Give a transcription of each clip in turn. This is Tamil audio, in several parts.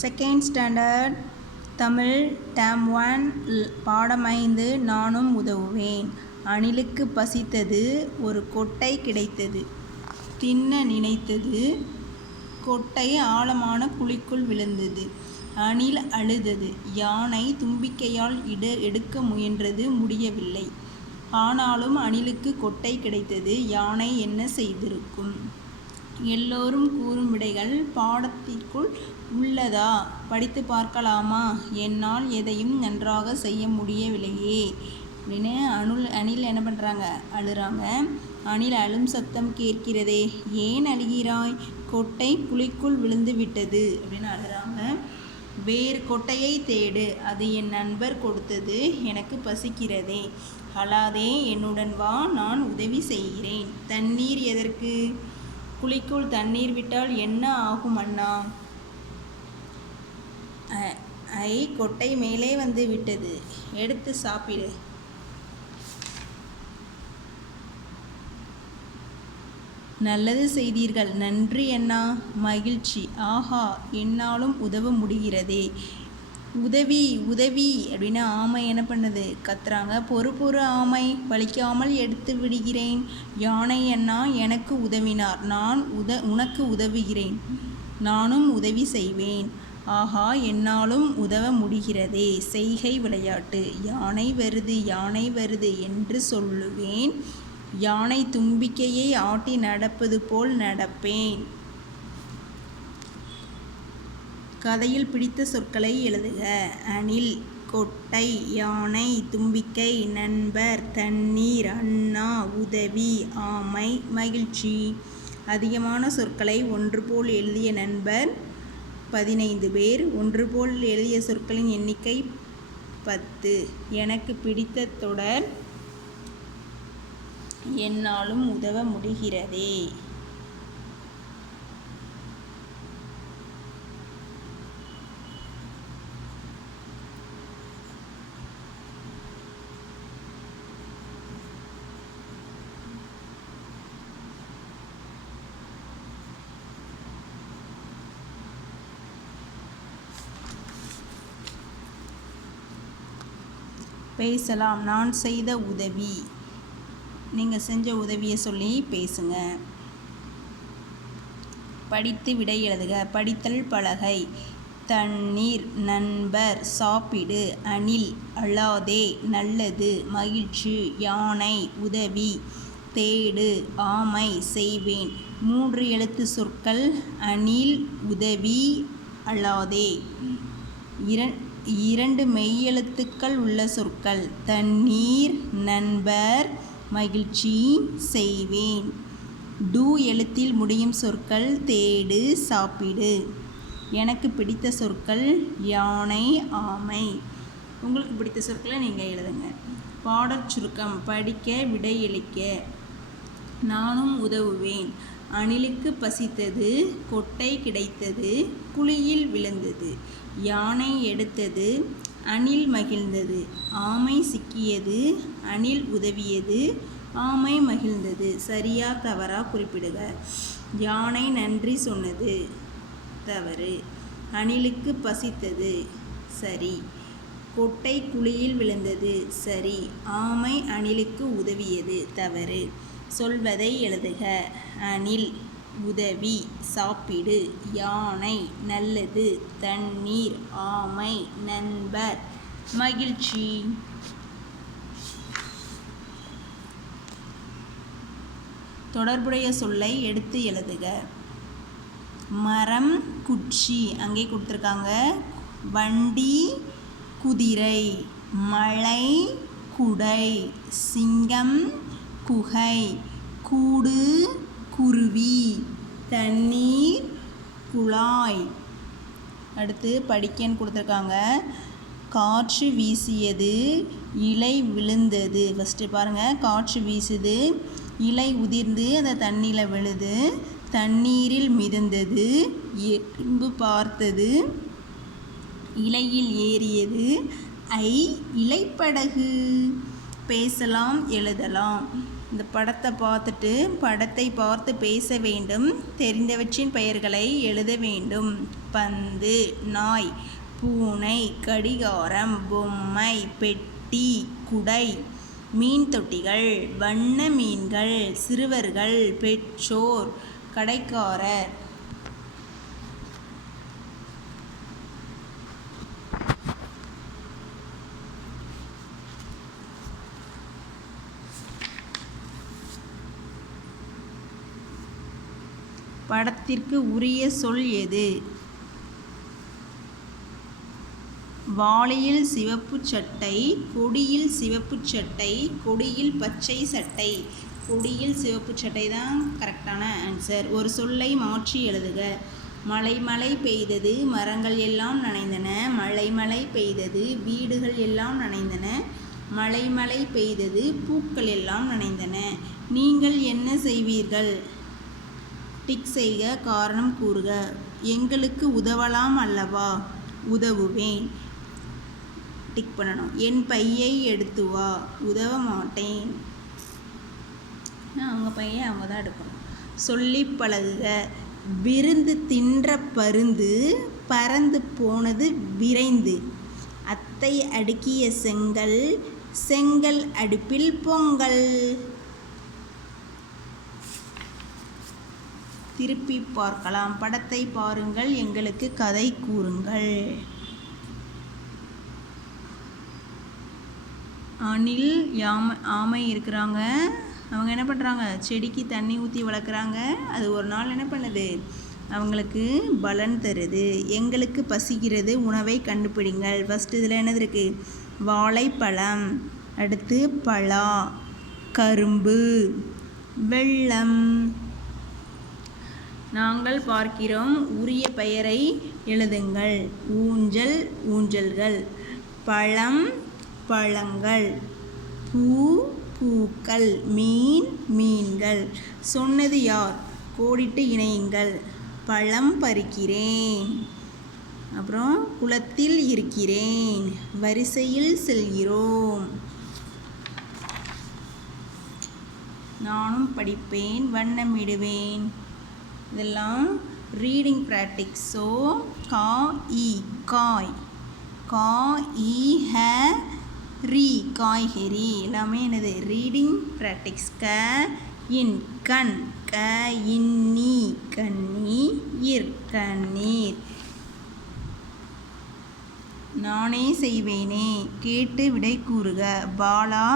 செகண்ட் ஸ்டாண்டர்ட் தமிழ் டேர்ம் 1 பாடம் 5 நானும் உதவுவேன். அணிலுக்கு பசித்தது, ஒரு கொட்டை கிடைத்தது. தின்ன நினைத்தது, கொட்டை ஆழமான குழிக்குள் விழுந்தது. அணில் அழுதது. யானை தும்பிக்கையால் எடுக்க முயன்றது, முடியவில்லை. ஆனாலும் அணிலுக்கு கொட்டை கிடைத்தது. யானை என்ன செய்திருக்கும்? எல்லோரும் கூறும் விடைகள் பாடத்திற்குள் உள்ளதா? படித்து பார்க்கலாமா? என்னால் எதையும் நன்றாக செய்ய முடியவில்லையே அப்படின்னு அணில் என்ன பண்ணுறாங்க? அழுறாங்க. அணில் அழும் சத்தம் கேட்கிறதே. ஏன் அழுகிறாய்? கொட்டை குழிக்குள் விழுந்து விட்டது அப்படின்னு அழுறாங்க. வேறு கொட்டையை தேடு, அது என் நண்பர் கொடுத்தது, எனக்கு பசிக்கிறதே. அழாதே, என்னுடன் வா, நான் உதவி செய்கிறேன். தண்ணீர் எதற்கு? குழிக்குள் தண்ணீர் விட்டால் என்ன ஆகும் அண்ணா? கொட்டை மேலே வந்து விட்டது, எடுத்து சாப்பிடு. நல்லது செய்தீர்கள், நன்றி அண்ணா. மகிழ்ச்சி. ஆஹா, என்னாலும் உதவ முடிகிறதே. உதவி உதவி அப்படின்னு ஆமை என்ன பண்ணுது? கத்துறாங்க. பொறு ஆமை, வலிக்காமல் எடுத்து விடுகிறேன். யானை அண்ணா எனக்கு உதவினார், நான் உனக்கு உதவுகிறேன். நானும் உதவி செய்வேன். ஆஹா, என்னாலும் உதவ முடிகிறதே. செய்கை விளையாட்டு. யானை வருது, யானை வருது என்று சொல்லுவேன். யானை தும்பிக்கையை ஆட்டி நடப்பது போல் நடப்பேன். கதையில் பிடித்த சொற்களை எழுதுக. அணில், கொட்டை, யானை, தும்பிக்கை, நண்பர், தண்ணீர், அண்ணா, உதவி, ஆமை, மகிழ்ச்சி. அதிகமான சொற்களை ஒன்று போல் எழுதிய நண்பர் 15 பேர். ஒன்று போல் எழுதிய சொற்களின் எண்ணிக்கை 10. எனக்கு பிடித்த தொடர் என்னாலும் உதவ முடிகிறதே. பேசலாம். நான் செய்த உதவி. நீங்கள் செஞ்ச உதவியை சொல்லி பேசுங்க. படித்து விடை எழுதுக. படித்தல் பலகை. தண்ணீர், நண்பர், சாப்பிடு, அணில், அழாதே, நல்லது, மகிழ்ச்சி, யானை, உதவி, தேடு, ஆமை, செய்வேன். 3 எழுத்து சொற்கள். அணில், உதவி, அழாதே. 2 மெய்யெழுத்துக்கள் உள்ள சொற்கள். தண்ணீர், நண்பர், மகிழ்ச்சி, செய்வேன். டு எழுத்தில் முடியும் சொற்கள். தேடு, சாப்பிடு. எனக்கு பிடித்த சொற்கள். யானை, ஆமை. உங்களுக்கு பிடித்த சொற்களை நீங்கள் எழுதுங்க. பாடச் சுருக்கம். படிக்க, விடையளிக்க. நானும் உதவுவேன். அணிலுக்கு பசித்தது, கொட்டை கிடைத்தது, குழியில் விழுந்தது. யானை எடுத்தது, அணில் மகிழ்ந்தது. ஆமை சிக்கியது, அணில் உதவியது, ஆமை மகிழ்ந்தது. சரியா தவறா குறிப்பிடுக. யானை நன்றி சொன்னது, தவறு. அணிலுக்கு பசித்தது, சரி. கொட்டை குழியில் விழுந்தது, சரி. ஆமை அணிலுக்கு உதவியது, தவறு. சொல்வதை எழுதுக. அணில், உதவி, சாப்பிடு, யானை, நல்லது, தண்ணீர், ஆமை, நண்பர், மகிழ்ச்சி. தொடர்புடைய சொல்லை எடுத்து எழுதுக. மரம், குச்சி அங்கே கொடுத்துருக்காங்க. வண்டி, குதிரை. மலை, குடை. சிங்கம், குகை. கூடு, குருவி. தண்ணீர், குழாய். அடுத்து படிக்கன்னு கொடுத்துருக்காங்க. காற்று வீசியது, இலை விழுந்தது. ஃபஸ்ட்டு பாருங்கள், காற்று வீசுது, இலை உதிர்ந்து அந்த தண்ணியில் விழுது. தண்ணீரில் மிதந்தது, எறும்பு பார்த்தது, இலையில் ஏறியது. இலைப்படகு. பேசலாம், எழுதலாம். இந்த படத்தை பார்த்துட்டு படத்தை பார்த்து பேச வேண்டும். தெரிந்தவற்றின் பெயர்களை எழுத வேண்டும். பந்து, நாய், பூனை, கடிகாரம், பொம்மை, பெட்டி, குடை, மீன் தொட்டிகள், வண்ண மீன்கள், சிறுவர்கள், பெற்றோர், கடைக்காரர். படத்திற்கு உரிய சொல் எது? வாளியில் சிவப்பு சட்டை, கொடியில் சிவப்பு சட்டை, கொடியில் பச்சை சட்டை. கொடியில் சிவப்பு சட்டை தான் கரெக்டான ஆன்சர். ஒரு சொல்லை மாற்றி எழுதுக. மழை மழை பெய்தது, மரங்கள் எல்லாம் நனைந்தன. மழை மழை பெய்தது, வீடுகள் எல்லாம் நனைந்தன. மழை மழை பெய்தது, பூக்கள் எல்லாம் நனைந்தன. நீங்கள் என்ன செய்வீர்கள்? டிக் செய்க, காரணம் கூறுக. எங்களுக்கு உதவலாம் அல்லவா? உதவுவேன். டிக் பண்ணணும். என் பையை எடுத்து வா. உதவ மாட்டேன். அவங்க பையை அவங்க தான் எடுக்கணும். சொல்லி பழகுக. விருந்து தின்ற பருந்து பறந்து போனது விரைந்து. அத்தை அடுக்கிய செங்கல், செங்கல் அடுப்பில் பொங்கல். திருப்பி பார்க்கலாம். படத்தை பாருங்கள், எங்களுக்கு கதை கூறுங்கள். அணில், ஆமை இருக்கிறாங்க. அவங்க என்ன பண்ணுறாங்க? செடிக்கு தண்ணி ஊற்றி வளர்க்குறாங்க. அது ஒரு நாள் என்ன பண்ணுது? அவங்களுக்கு பலன் தருது. எங்களுக்கு பசிக்கிறது, உணவை கண்டுபிடிங்கள். ஃபஸ்ட்டு இதில் என்னது இருக்குது? வாழைப்பழம், அடுத்து பலா, கரும்பு, வெள்ளம். நாங்கள் பார்க்கிறோம். உரிய பெயரை எழுதுங்கள். ஊஞ்சல், ஊஞ்சல்கள். பழம், பழங்கள். பூ, பூக்கள். மீன், மீன்கள். சொன்னது யார்? கோடிட்டு இணையுங்கள். பழம் பறிக்கிறேன். அப்புறம் குளத்தில் இருக்கிறேன். வரிசையில் செல்கிறோம். நானும் படிப்பேன், வண்ணமிடுவேன். இதெல்லாம் ரீடிங் ப்ராக்டிக்ஸ். ஸோ கா, இ, காய். கா, இ, ஹ, ரி, காய்கறி. எல்லாமே என்னது? Reading practice. க, இன், கண். க, இன், நீ, கண்ணி. இர், கண்ணீர். நானே செய்வேனே. கேட்டு விடை கூறுக. பாலா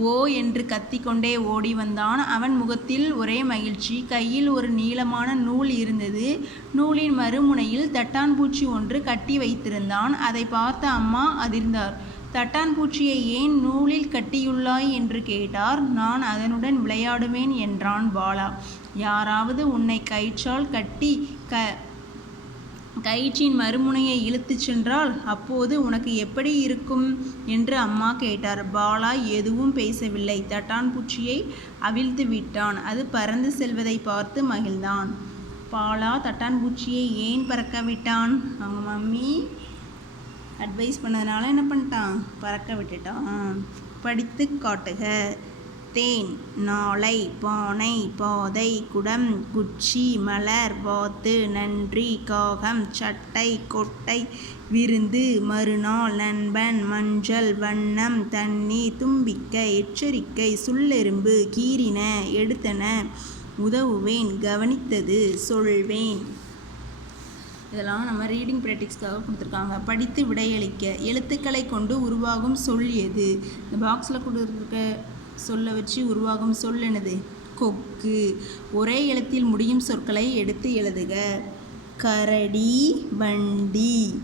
ஓ என்று கத்திக்கொண்டே ஓடி வந்தான். அவன் முகத்தில் ஒரே மகிழ்ச்சி. கையில் ஒரு நீளமான நூல் இருந்தது. நூலின் மறுமுனையில் தட்டான்பூச்சி ஒன்று கட்டி வைத்திருந்தான். அதை பார்த்த அம்மா அதிர்ந்தார். தட்டான்பூச்சியை ஏன் நூலில் கட்டியுள்ளாய் என்று கேட்டார். நான் அதனுடன் விளையாடுவேன் என்றான் பாலா. யாராவது உன்னை கயிற்றால் கட்டி கயிற்றின் மறுமுனையை இழுத்துச் சென்றால் அப்போது உனக்கு எப்படி இருக்கும் என்று அம்மா கேட்டார். பாலா எதுவும் பேசவில்லை. தட்டான்பூச்சியை அவிழ்த்து விட்டான். அது பறந்து செல்வதை பார்த்து மகிழ்ந்தான். பாலா தட்டான்பூச்சியை ஏன் பறக்க விட்டான்? அவங்க மம்மி அட்வைஸ் பண்ணதுனால என்ன பண்ணிட்டான்? பறக்க விட்டுட்டான். படித்து காட்டுக. தேன், நாளை, பானை, பாதை, குடம், குச்சி, மலர், வாத்து, நன்றி, காகம், சட்டை, கொட்டை, விருந்து, மறுநாள், நண்பன், மஞ்சள், வண்ணம், தண்ணீர், தும்பிக்கை, எச்சரிக்கை, சுள்ளெரும்பு, கீறின, எடுத்தன, உதவுவேன், கவனித்தது, சொல்வேன். இதெல்லாம் நம்ம ரீடிங் ப்ராக்டிக்ஸ்க்காக கொடுத்துருக்காங்க. படித்து விடையளிக்க. எழுத்துக்களை கொண்டு உருவாகும் சொல் எது? இந்த பாக்ஸில் கொடுத்துருக்க சொல்ல வச்சு உருவாகும் சொல் என்னது? கொக்கு. ஒரே எழுத்தில் முடியும் சொற்களை எடுத்து எழுதுக. கரடி, வண்டி.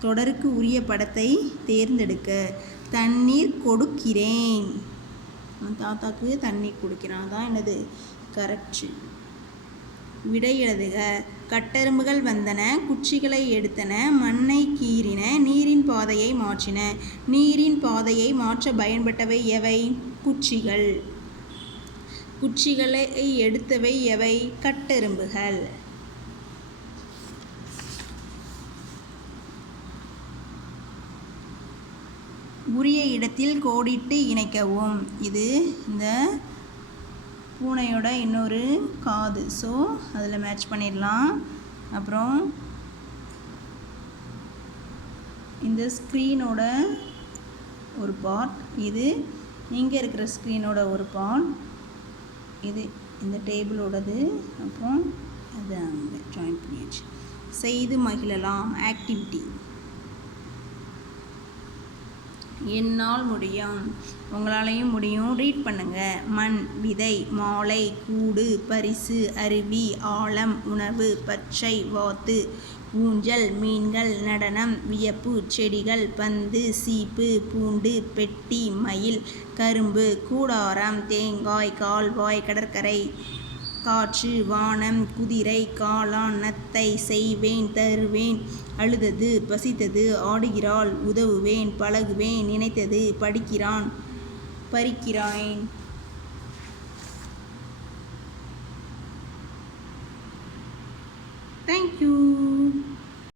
தொடருக்கு உரிய படத்தை தேர்ந்தெடுக்க. தண்ணீர் கொடுக்கிறேன். தாத்தாக்கு தண்ணீர் கொடுக்கிறான். அதான் என்னது? கரெக்ட். விடை எழுதுக. கட்டெரும்புகள் வந்தன, குச்சிகளை எடுத்தன, மண்ணை கீறின, நீரின் பாதையை மாற்றின. நீரின் பாதையை மாற்ற பயன்பட்டவை எவை? குச்சிகள். குச்சிகளை எடுத்தவை எவை? கட்டெரும்புகள். உரிய இடத்தில் கோடிட்டு இணைக்கவும். இது இந்த பூனையோட இன்னொரு காது. ஸோ அதில் மேட்ச் பண்ணிடலாம். அப்புறம் இந்த ஸ்க்ரீனோட ஒரு பார்ட், இது இங்கே இருக்கிற ஸ்க்ரீனோட ஒரு பார்ட், இது இந்த டேபிளோடது. அப்புறம் அது அங்கே ஜாயின் பண்ணியாச்சு. செய்து மகிழலாம் ஆக்டிவிட்டி. என்னால் முடியும், உங்களாலையும் முடியும். ரீட் பண்ணுங்கள். மண், விதை, மாலை, கூடு, பரிசு, அருவி, ஆழம், உணவு, பச்சை, வாத்து, ஊஞ்சல், மீன்கள், நடனம், வியப்பு, செடிகள், பந்து, சீப்பு, பூண்டு, பெட்டி, மயில், கரும்பு, கூடாரம், தேங்காய், கால்வாய், கடற்கரை, காற்று, வானம், குதிரை, காளான், நத்தை, செய்வேன், தருவேன், அழுதது, பசித்தது, ஆடுகிறாள், உதவுவேன், பழகுவேன், நினைத்தது, படிக்கிறான், பறிக்கிறேன். தேங்க்யூ.